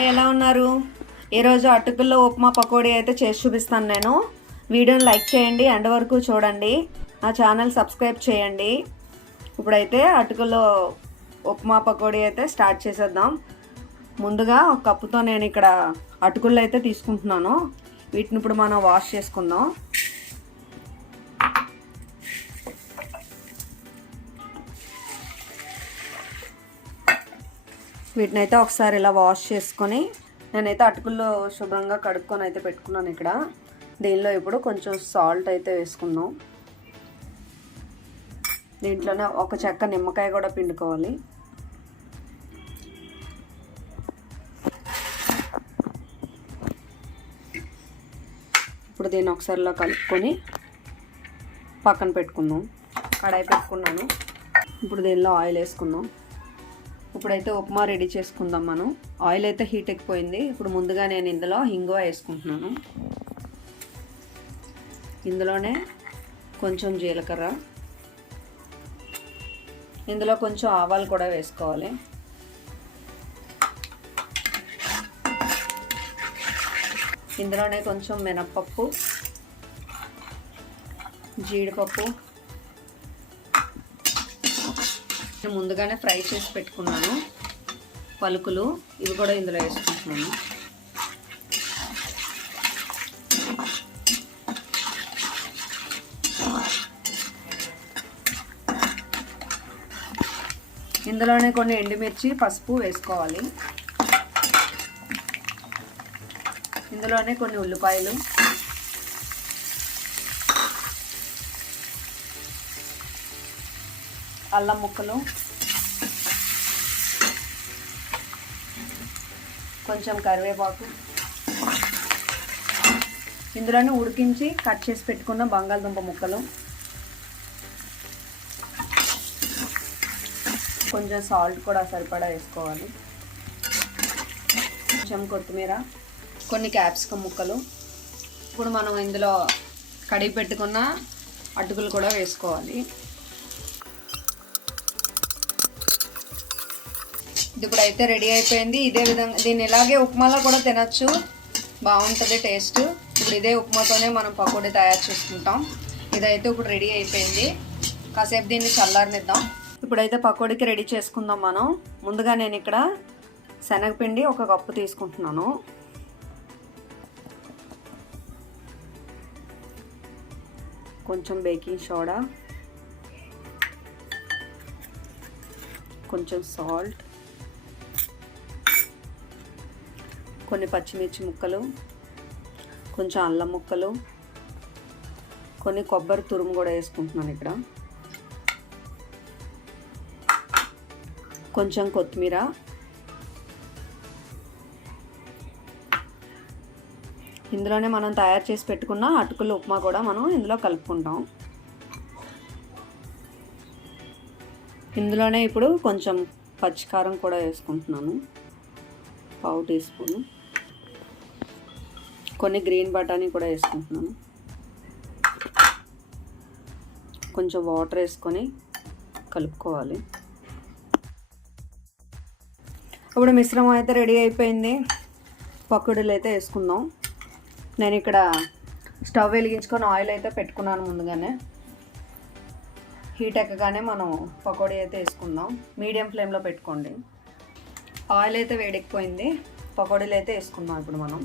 Hi ఎలా ఉన్నారు? ఈరోజు అటుకుల్లో ఉప్మా పకోడీ అయితే చేసి చూపిస్తాను నేను. వీడియోని లైక్ చేయండి ఎండ్ వరకు చూడండి. నా ఛానల్ సబ్స్క్రైబ్ చేయండి. ఇప్పుడైతే అటుకుల్లో ఉప్మా పకోడీ అయితే స్టార్ట్ చేసేద్దాం. ముందుగా ఒక కప్పుతో నేను ఇక్కడ అటుకుల్లో అయితే తీసుకుంటున్నాను. వీటిని ఇప్పుడు మనం వాష్ చేసుకుందాం. వీటిని అయితే ఒకసారి ఇలా వాష్ చేసుకొని నేనైతే అటుకుల్లో శుభ్రంగా కడుక్కొని అయితే పెట్టుకున్నాను ఇక్కడ. దీనిలో ఇప్పుడు కొంచెం సాల్ట్ అయితే వేసుకున్నాం దీంట్లోనే ఒక చెక్క నిమ్మకాయ కూడా పిండుకోవాలి. ఇప్పుడు దీన్ని ఒకసారిలో కలుపుకొని పక్కన పెట్టుకుందాం. కడాయి పెట్టుకున్నాను. ఇప్పుడు దీనిలో ఆయిల్ వేసుకుందాం. ఇప్పుడైతే ఉప్మా రెడీ చేసుకుందాం మనం. ఆయిల్ అయితే హీట్ ఎక్కిపోయింది. ఇప్పుడు ముందుగా నేను ఇందులో హింగువ వేసుకుంటున్నాను. ఇందులోనే కొంచెం జీలకర్ర. ఇందులో కొంచెం ఆవాలు కూడా వేసుకోవాలి. ఇందులోనే కొంచెం మినప్పప్పు జీడిపప్పు నేను ముందుగానే ఫ్రై చేసి పెట్టుకున్నాను. పలుకులు ఇవి కూడా ఇందులో వేసుకుంటున్నాను. ఇందులోనే కొన్ని ఎండుమిర్చి పసుపు వేసుకోవాలి. ఇందులోనే కొన్ని ఉల్లిపాయలు. అల్లం ముక్కలు కొంచెం కరివేపాకు. ఇందులోనే ఉడికించి కట్ చేసి పెట్టుకున్న బంగాళదుంప ముక్కలు. కొంచెం సాల్ట్ కూడా సరిపడా వేసుకోవాలి. కొంచెం కొత్తిమీర కొన్ని క్యాప్సికమ్ ముక్కలు. ఇప్పుడు మనం ఇందులో కడిగి పెట్టుకున్న అటుకులు కూడా వేసుకోవాలి. ఇది ఇప్పుడు అయితే రెడీ అయిపోయింది. ఇదే విధంగా దీన్ని ఇలాగే ఉప్మాలో కూడా తినచ్చు. బాగుంటుంది టేస్ట్. ఇప్పుడు ఇదే ఉప్మాతోనే మనం పకోడీ తయారు చేసుకుంటాం. ఇదైతే ఇప్పుడు రెడీ అయిపోయింది. కాసేపు దీన్ని చల్లారనిద్దాం. ఇప్పుడైతే పకోడీకి రెడీ చేసుకుందాం మనం. ముందుగా నేను ఇక్కడ శనగపిండి ఒక కప్పు తీసుకుంటున్నాను. కొంచెం బేకింగ్ సోడా. కొంచెం సాల్ట్. కొన్ని పచ్చిమిర్చి ముక్కలు కొంచెం అల్లం ముక్కలు కొన్ని కొబ్బరి తురుము కూడా వేసుకుంటున్నాను ఇక్కడ. కొంచెం కొత్తిమీర ఇందులోనే మనం తయారు చేసి పెట్టుకున్న అటుకుల ఉప్మా కూడా మనం ఇందులో కలుపుకుంటాం. ఇందులోనే ఇప్పుడు కొంచెం పచ్చికారం కూడా వేసుకుంటున్నాను. పావు టీ స్పూను. కొన్ని గ్రీన్ బఠానీ కూడా వేసుకుంటున్నాను. కొంచెం వాటర్ వేసుకొని కలుపుకోవాలి. ఇప్పుడు మిశ్రమం అయితే రెడీ అయిపోయింది. పకోడీలు అయితే వేసుకుందాం. నేను ఇక్కడ స్టవ్ వెలిగించుకొని ఆయిల్ అయితే పెట్టుకున్నాను ముందుగానే. హీట్ ఎక్కగానే మనం పకోడీ అయితే వేసుకుందాం. మీడియం ఫ్లేమ్లో పెట్టుకోండి. ఆయిల్ అయితే వేడెక్కిపోయింది. పకోడీలు అయితే వేసుకుందాం ఇప్పుడు మనం.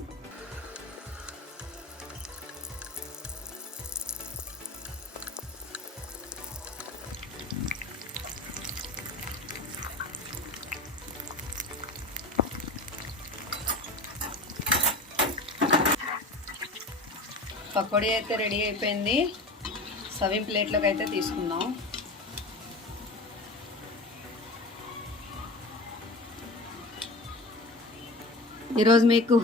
పకోడీ అయితే రెడీ అయిపోయింది. సర్వింగ్ ప్లేట్లోకి అయితే తీసుకుందాం. ఈరోజు మీకు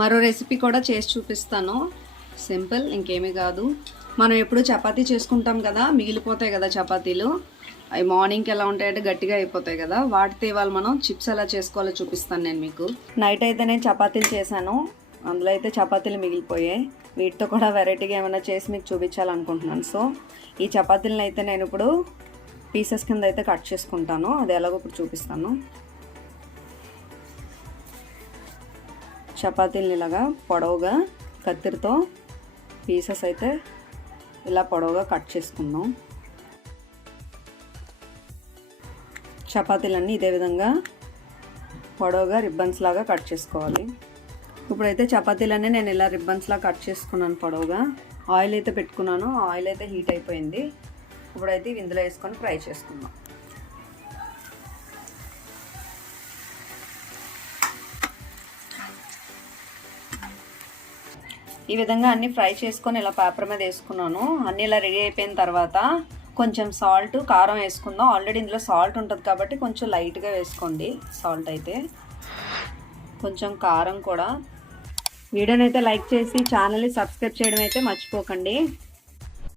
మరో రెసిపీ కూడా చేసి చూపిస్తాను. సింపుల్ ఇంకేమీ కాదు. మనం ఎప్పుడు చపాతీ చేసుకుంటాం కదా మిగిలిపోతాయి కదా చపాతీలు. అవి మార్నింగ్కి ఎలా ఉంటాయంటే గట్టిగా అయిపోతాయి కదా. వాటితో ఇవాళ మనం చిప్స్ ఎలా చేసుకోవాలో చూపిస్తాను నేను మీకు. నైట్ అయితే నేను చపాతీలు చేశాను. అందులో అయితే చపాతీలు మిగిలిపోయాయి. వీటితో కూడా వెరైటీగా ఏమైనా చేసి మీకు చూపించాలనుకుంటున్నాను. సో ఈ చపాతీలను అయితే నేను ఇప్పుడు పీసెస్ కింద అయితే కట్ చేసుకుంటాను. అది ఎలాగో ఇప్పుడు చూపిస్తాను. చపాతీలను ఇలాగా పొడవుగా కత్తిరితో పీసెస్ అయితే ఇలా పొడవుగా కట్ చేసుకుందాం. చపాతీలన్నీ ఇదే విధంగా పొడవుగా రిబ్బన్స్ లాగా కట్ చేసుకోవాలి. ఇప్పుడైతే చపాతీలన్నీ నేను ఇలా రిబ్బన్స్లా కట్ చేసుకున్నాను పొడవుగా. ఆయిల్ అయితే పెట్టుకున్నాను. ఆయిల్ అయితే హీట్ అయిపోయింది. ఇప్పుడైతే ఇవి ఇందులో వేసుకొని ఫ్రై చేసుకుందాం. ఈ విధంగా అన్నీ ఫ్రై చేసుకొని ఇలా పేపర్ మీద వేసుకున్నాను. అన్నీ ఇలా రెడీ అయిపోయిన తర్వాత కొంచెం సాల్ట్ కారం వేసుకుందాం. ఆల్రెడీ ఇందులో సాల్ట్ ఉంటుంది కాబట్టి కొంచెం లైట్గా వేసుకోండి. సాల్ట్ అయితే. కొంచెం కారం కూడా. వీడియోనైతే లైక్ చేసి ఛానల్ని సబ్స్క్రైబ్ చేయడం అయితే మర్చిపోకండి.